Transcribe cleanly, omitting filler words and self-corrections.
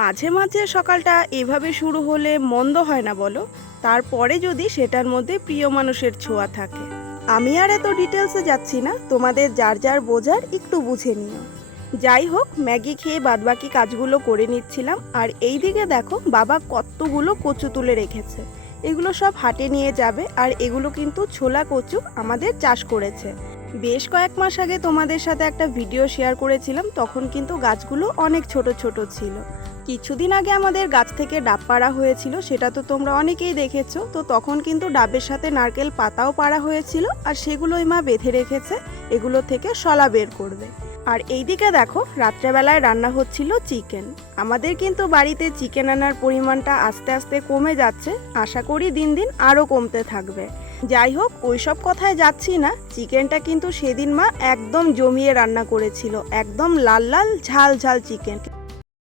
মাঝে মাঝে সকালটা এভাবে শুরু হলে মন্দ হয় না বলো? তারপরে যদি সেটার মধ্যে প্রিয় মানুষের ছোঁয়া থাকে। আমি আর এত ডিটেলসে যাচ্ছি না, তোমাদের যার যার বোঝার একটু বুঝে নিও। যাই হোক, ম্যাগি খেয়ে বাদবাকি কাজগুলো করে নিচ্ছিলাম। আর এই দিকে দেখো, বাবা কতগুলো কচু তুলে রেখেছে। এগুলো সব হাটে নিয়ে যাবে। আর এগুলো কিন্তু ছোলা কচু আমাদের চাষ করেছে। বেশ কয়েক মাস আগে তোমাদের সাথে একটা ভিডিও শেয়ার করেছিলাম, তখন কিন্তু গাছগুলো অনেক ছোট ছোট ছিল। কিছুদিন আগে আমাদের গাছ থেকে ডাব পাড়া হয়েছিল, সেটা তো তোমরা অনেকেই দেখেছো। তো তখন কিন্তু ডাবের সাথে নারকেল পাতাও পাড়া হয়েছিল, আর সেগুলোই মা বেঁধে রেখেছে, এগুলো থেকে শলা বের করবে। আর এইদিকে দেখো, রাত্রেবেলায় রান্না হচ্ছিল চিকেন। আমাদের কিন্তু বাড়িতে চিকেন আনার পরিমাণটা আস্তে আস্তে কমে যাচ্ছে, আশা করি দিন দিন আরও কমতে থাকবে। যাই হোক, ওইসব কথায় যাচ্ছি না। চিকেনটা কিন্তু সেদিন মা একদম জমিয়ে রান্না করেছিল, একদম লাল লাল ঝাল ঝাল চিকেন।